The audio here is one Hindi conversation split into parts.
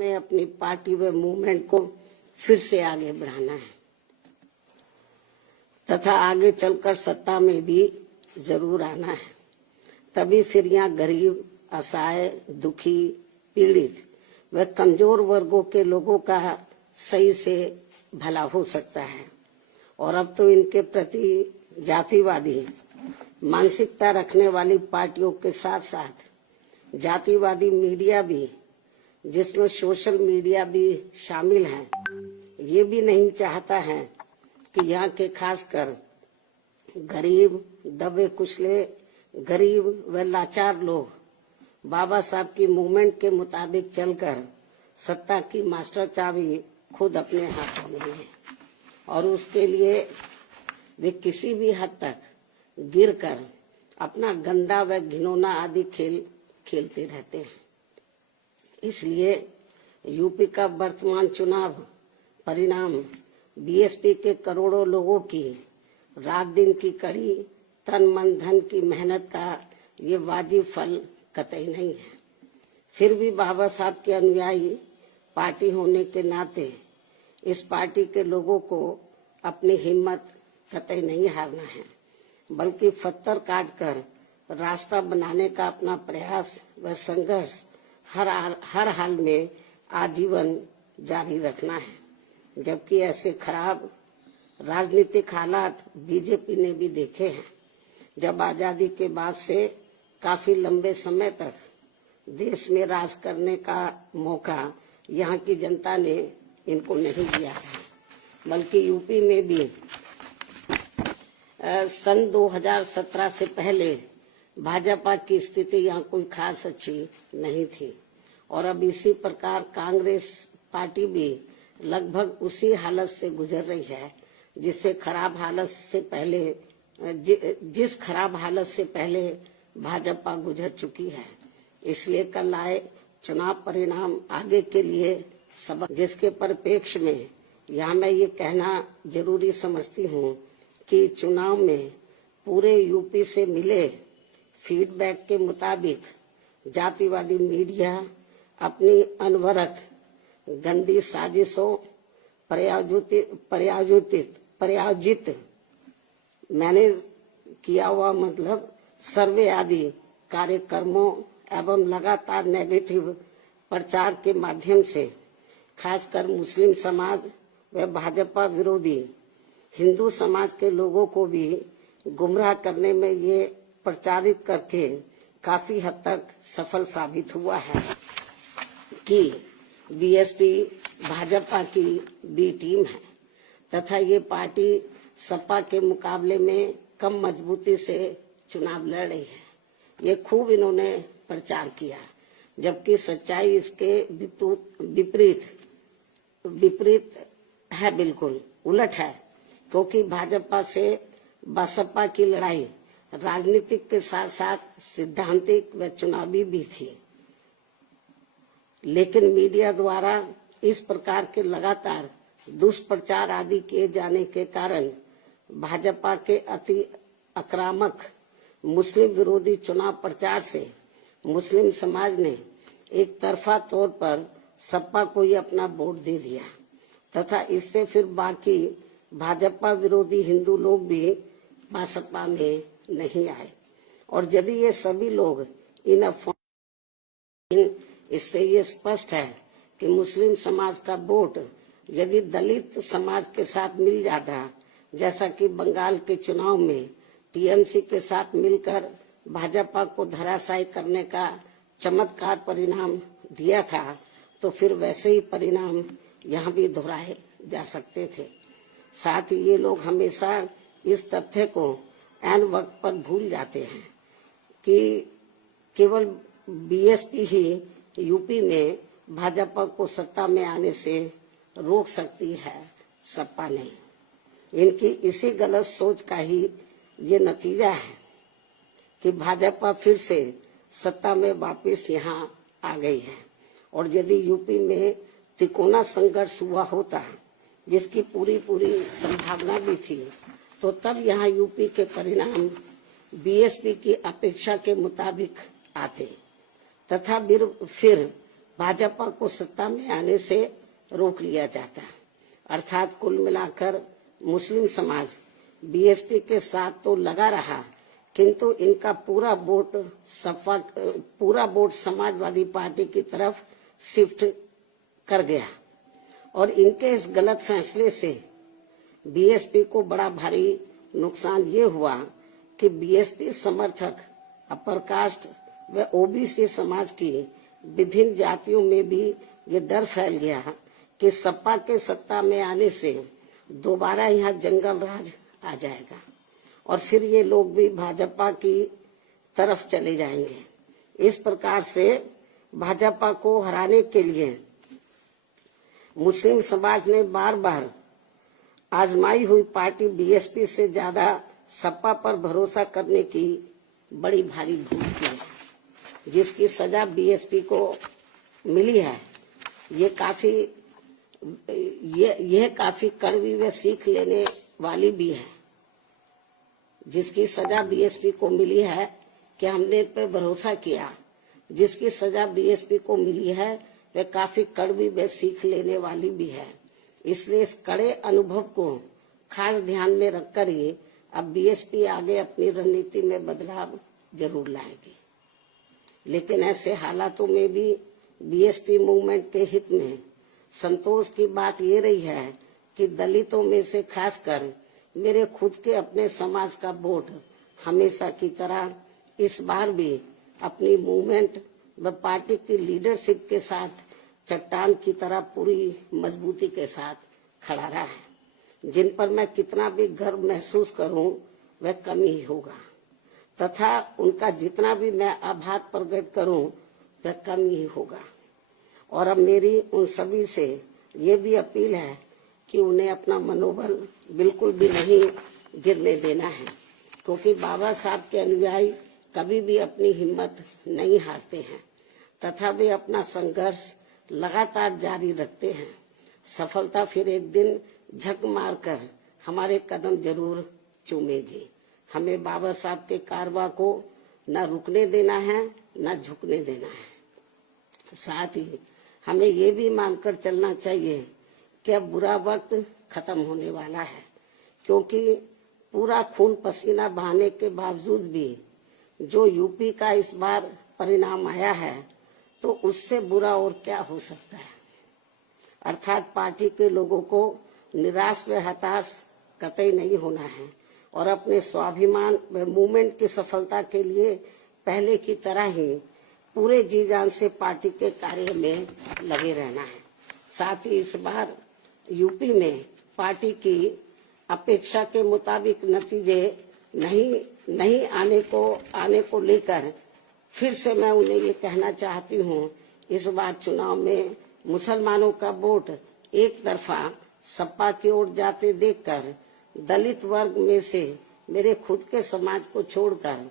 में अपनी पार्टी व मूवमेंट को फिर से आगे बढ़ाना है तथा आगे चलकर सत्ता में भी जरूर आना है। तभी फिर यहाँ गरीब, असहाय, दुखी, पीड़ित व कमजोर वर्गों के लोगों का सही से भला हो सकता है। और अब तो इनके प्रति जातिवादी मानसिकता रखने वाली पार्टियों के साथ साथ जातिवादी मीडिया भी, जिसमें सोशल मीडिया भी शामिल है, ये भी नहीं चाहता है कि यहाँ के खासकर गरीब, दबे कुचले, गरीब व लाचार लोग बाबा साहब की मूवमेंट के मुताबिक चलकर सत्ता की मास्टर चाबी खुद अपने हाथों में है और उसके लिए वे किसी भी हद तक गिरकर अपना गंदा व घिनौना आदि खेल खेलते रहते हैं। इसलिए यूपी का वर्तमान चुनाव परिणाम बीएसपी के करोड़ों लोगों की रात दिन की कड़ी तन मन धन की मेहनत का ये वाजिब फल कतई नहीं है। फिर भी बाबा साहब के अनुयायी पार्टी होने के नाते इस पार्टी के लोगों को अपनी हिम्मत कतई नहीं हारना है, बल्कि पत्थर काटकर रास्ता बनाने का अपना प्रयास व संघर्ष हर हाल में आजीवन जारी रखना है। जबकि ऐसे खराब राजनीतिक हालात बीजेपी ने भी देखे हैं, जब आजादी के बाद से काफी लंबे समय तक देश में राज करने का मौका यहाँ की जनता ने इनको नहीं दिया था, बल्कि यूपी में भी सन 2017 से पहले भाजपा की स्थिति यहाँ कोई खास अच्छी नहीं थी। और अब इसी प्रकार कांग्रेस पार्टी भी लगभग उसी हालत से गुजर रही है जिस खराब हालत से पहले भाजपा गुजर चुकी है। इसलिए कल आए चुनाव परिणाम आगे के लिए सबक, जिसके परिप्रेक्ष्य में यहाँ मैं ये कहना जरूरी समझती हूँ कि चुनाव में पूरे यूपी से मिले फीडबैक के मुताबिक जातिवादी मीडिया अपनी अनवरत गंदी साजिशों प्रायोजित मैनेज किया हुआ सर्वे आदि कार्यक्रमों एवं लगातार नेगेटिव प्रचार के माध्यम से खासकर मुस्लिम समाज व भाजपा विरोधी हिंदू समाज के लोगों को भी गुमराह करने में ये प्रचारित करके काफी हद तक सफल साबित हुआ है कि बीएसपी भाजपा की बी टीम है तथा ये पार्टी सपा के मुकाबले में कम मजबूती से चुनाव लड़ रही है। ये खूब इन्होंने प्रचार किया, जबकि सच्चाई इसके विपरीत है, बिल्कुल उलट है। क्योंकि भाजपा से बसपा की लड़ाई राजनीतिक के साथ साथ सिद्धांतिक व चुनावी भी थी, लेकिन मीडिया द्वारा इस प्रकार के लगातार दुष्प्रचार आदि किए जाने के कारण भाजपा के अति आक्रामक मुस्लिम विरोधी चुनाव प्रचार से मुस्लिम समाज ने एक तरफा तौर पर सपा को ही अपना वोट दे दिया तथा इससे फिर बाकी भाजपा विरोधी हिंदू लोग भी बसपा में नहीं आए। और यदि ये सभी लोग इससे ये स्पष्ट है कि मुस्लिम समाज का वोट यदि दलित समाज के साथ मिल जाता, जैसा कि बंगाल के चुनाव में टीएमसी के साथ मिलकर भाजपा को धराशायी करने का चमत्कार परिणाम दिया था, तो फिर वैसे ही परिणाम यहाँ भी दोहराए जा सकते थे। साथ ही ये लोग हमेशा इस तथ्य को ऐन वक्त पर भूल जाते हैं कि केवल बीएसपी ही यूपी में भाजपा को सत्ता में आने से रोक सकती है, सपा नहीं। इनकी इसी गलत सोच का ही ये नतीजा है कि भाजपा फिर से सत्ता में वापस यहाँ आ गई है। और यदि यूपी में तिकोना संघर्ष हुआ होता, जिसकी पूरी संभावना भी थी, तो तब यहाँ यूपी के परिणाम बीएसपी की अपेक्षा के मुताबिक आते तथा फिर भाजपा को सत्ता में आने से रोक लिया जाता। अर्थात कुल मिलाकर मुस्लिम समाज बीएसपी के साथ तो लगा रहा, किंतु इनका पूरा वोट समाजवादी पार्टी की तरफ शिफ्ट कर गया और इनके इस गलत फैसले से बीएसपी को बड़ा भारी नुकसान ये हुआ कि बीएसपी समर्थक अपर कास्ट व ओबीसी समाज की विभिन्न जातियों में भी ये डर फैल गया कि सपा के सत्ता में आने से दोबारा यहाँ जंगल राज आ जाएगा और फिर ये लोग भी भाजपा की तरफ चले जाएंगे। इस प्रकार से भाजपा को हराने के लिए मुस्लिम समाज ने बार बार आजमाई हुई पार्टी बीएसपी से ज्यादा सपा पर भरोसा करने की बड़ी भारी भूल की है, जिसकी सजा बीएसपी को मिली है। यह काफी कड़वी व सीख लेने वाली भी है। जिसकी सजा बीएसपी को मिली है कि हमने पे भरोसा किया, जिसकी सजा बीएसपी को मिली है वह काफी कड़वी व सीख लेने वाली भी है। इसलिए इस कड़े अनुभव को खास ध्यान में रखकर ही अब बीएसपी आगे अपनी रणनीति में बदलाव जरूर लाएगी। लेकिन ऐसे हालातों में भी बीएसपी मूवमेंट के हित में संतोष की बात ये रही है कि दलितों में से खासकर मेरे खुद के अपने समाज का वोट हमेशा की तरह इस बार भी अपनी मूवमेंट व पार्टी की लीडरशिप के साथ चट्टान की तरह पूरी मजबूती के साथ खड़ा रहा है। जिन पर मैं कितना भी गर्व महसूस करूं वह कम ही होगा, तथा उनका जितना भी मैं आभार प्रकट करूं वह कम ही होगा। और अब मेरी उन सभी से ये भी अपील है कि उन्हें अपना मनोबल बिल्कुल भी नहीं गिरने देना है, क्योंकि बाबा साहब के अनुयायी कभी भी अपनी हिम्मत नहीं हारते हैं तथा वे अपना संघर्ष लगातार जारी रखते हैं। सफलता फिर एक दिन झक मारकर हमारे कदम जरूर चूमेगी। हमें बाबा साहब के कारवा को न रुकने देना है न झुकने देना है। साथ ही हमें ये भी मानकर चलना चाहिए कि अब बुरा वक्त खत्म होने वाला है, क्योंकि पूरा खून पसीना बहाने के बावजूद भी जो यूपी का इस बार परिणाम आया है तो उससे बुरा और क्या हो सकता है। अर्थात पार्टी के लोगों को निराश व हताश कतई नहीं होना है और अपने स्वाभिमान व मूवमेंट की सफलता के लिए पहले की तरह ही पूरे जी जान से पार्टी के कार्य में लगे रहना है। साथ ही इस बार यूपी में पार्टी की अपेक्षा के मुताबिक नतीजे नहीं आने को लेकर फिर से मैं उन्हें ये कहना चाहती हूँ, इस बार चुनाव में मुसलमानों का वोट एक तरफा सपा की ओर जाते देखकर दलित वर्ग में से मेरे खुद के समाज को छोड़कर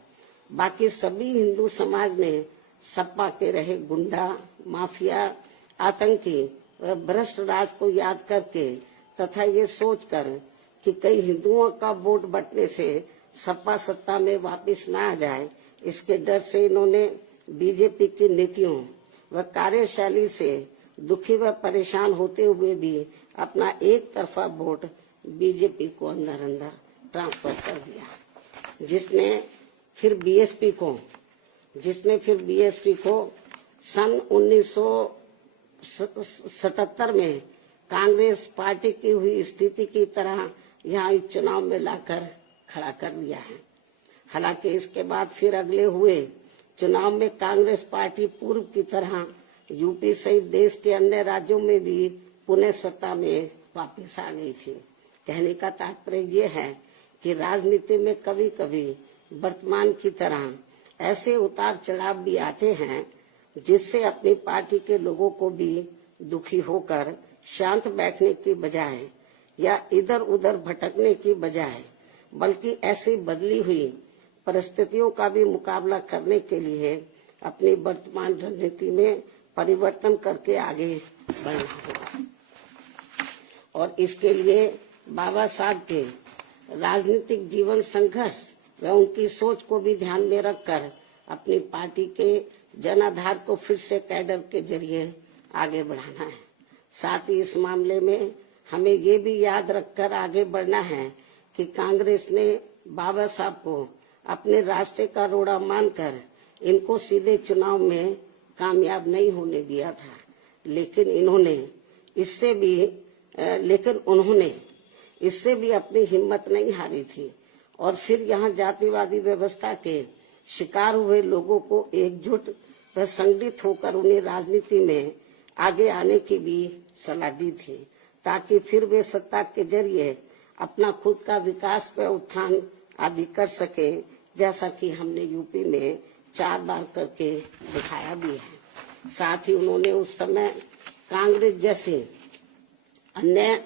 बाकी सभी हिंदू समाज ने सपा के रहे गुंडा, माफिया, आतंकी व भ्रष्ट राज को याद करके तथा ये सोचकर कि कई हिंदुओं का वोट बंटने से सपा सत्ता में वापस न आ जाए, इसके डर से इन्होंने बीजेपी की नीतियों व कार्यशैली से दुखी व परेशान होते हुए भी अपना एक तरफा वोट बीजेपी को अंदर ट्रांसफर कर दिया, जिसने फिर बीएसपी को सन 1977 में कांग्रेस पार्टी की हुई स्थिति की तरह यहाँ चुनाव में लाकर खड़ा कर दिया है। हालांकि इसके बाद फिर अगले हुए चुनाव में कांग्रेस पार्टी पूर्व की तरह यूपी सहित देश के अन्य राज्यों में भी पुनः सत्ता में वापस आ गई थी। कहने का तात्पर्य ये है कि राजनीति में कभी कभी वर्तमान की तरह ऐसे उतार चढ़ाव भी आते हैं जिससे अपनी पार्टी के लोगों को भी दुखी होकर शांत बैठने की बजाय या इधर उधर भटकने की बजाय बल्कि ऐसी बदली हुई परिस्थितियों का भी मुकाबला करने के लिए अपनी वर्तमान रणनीति में परिवर्तन करके आगे बढ़ना होगा। और इसके लिए बाबा साहब के राजनीतिक जीवन संघर्ष व उनकी सोच को भी ध्यान में रखकर अपनी पार्टी के जनाधार को फिर से कैडर के जरिए आगे बढ़ाना है। साथ ही इस मामले में हमें ये भी याद रखकर आगे बढ़ना है कि कांग्रेस ने बाबा साहब को अपने रास्ते का रोड़ा मानकर इनको सीधे चुनाव में कामयाब नहीं होने दिया था, लेकिन उन्होंने इससे भी अपनी हिम्मत नहीं हारी थी और फिर यहाँ जातिवादी व्यवस्था के शिकार हुए लोगों को एकजुट व संगठित होकर उन्हें राजनीति में आगे आने की भी सलाह दी थी, ताकि फिर वे सत्ता के जरिए अपना खुद का विकास व उत्थान आदि कर सके, जैसा कि हमने यूपी में 4 बार करके दिखाया भी है। साथ ही उन्होंने उस समय कांग्रेस जैसे अन्य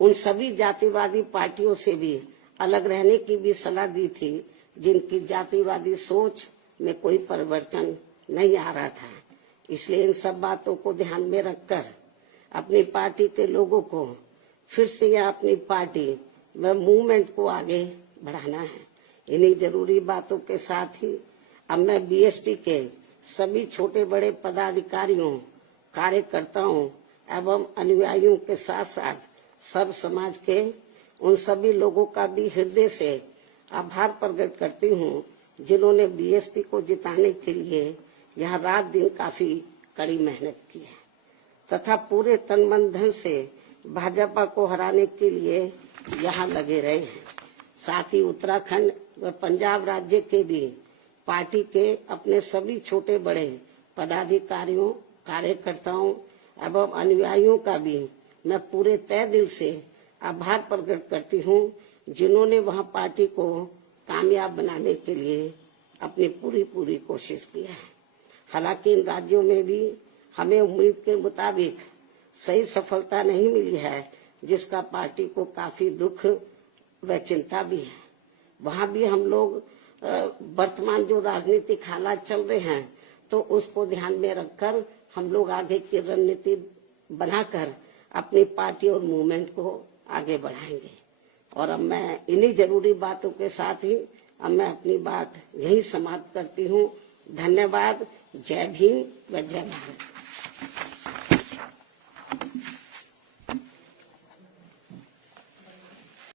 उन सभी जातिवादी पार्टियों से भी अलग रहने की भी सलाह दी थी, जिनकी जातिवादी सोच में कोई परिवर्तन नहीं आ रहा था। इसलिए इन सब बातों को ध्यान में रखकर अपनी पार्टी के लोगों को फिर से या अपनी पार्टी व मूवमेंट को आगे बढ़ाना है। इन्हीं जरूरी बातों के साथ ही अब मैं बीएसपी के सभी छोटे बड़े पदाधिकारियों, कार्यकर्ताओं एवं अनुयायियों के साथ साथ सर्व समाज के उन सभी लोगों का भी हृदय से आभार प्रकट करती हूँ, जिन्होंने बीएसपी को जिताने के लिए यहाँ रात दिन काफी कड़ी मेहनत की है तथा पूरे तन मन धन से भाजपा को हराने के लिए यहाँ लगे रहे हैं। साथ ही उत्तराखंड व पंजाब राज्य के भी पार्टी के अपने सभी छोटे बड़े पदाधिकारियों, कार्यकर्ताओं एवं अनुयायियों का भी मैं पूरे तय दिल से आभार प्रकट करती हूँ, जिन्होंने वहाँ पार्टी को कामयाब बनाने के लिए अपनी पूरी कोशिश की है। हालांकि इन राज्यों में भी हमें उम्मीद के मुताबिक सही सफलता नहीं मिली है, जिसका पार्टी को काफी दुख व चिंता भी है। वहाँ भी हम लोग वर्तमान जो राजनीतिक हालात चल रहे हैं, तो उसको ध्यान में रखकर हम लोग आगे की रणनीति बनाकर अपनी पार्टी और मूवमेंट को आगे बढ़ाएंगे। और अब मैं इन्हीं जरूरी बातों के साथ ही अब मैं अपनी बात यही समाप्त करती हूँ। धन्यवाद। जय भीम व जय भारत।